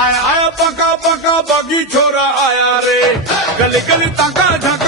आया आया पका पका बागी छोरा आया रे, गली गली ताका झाका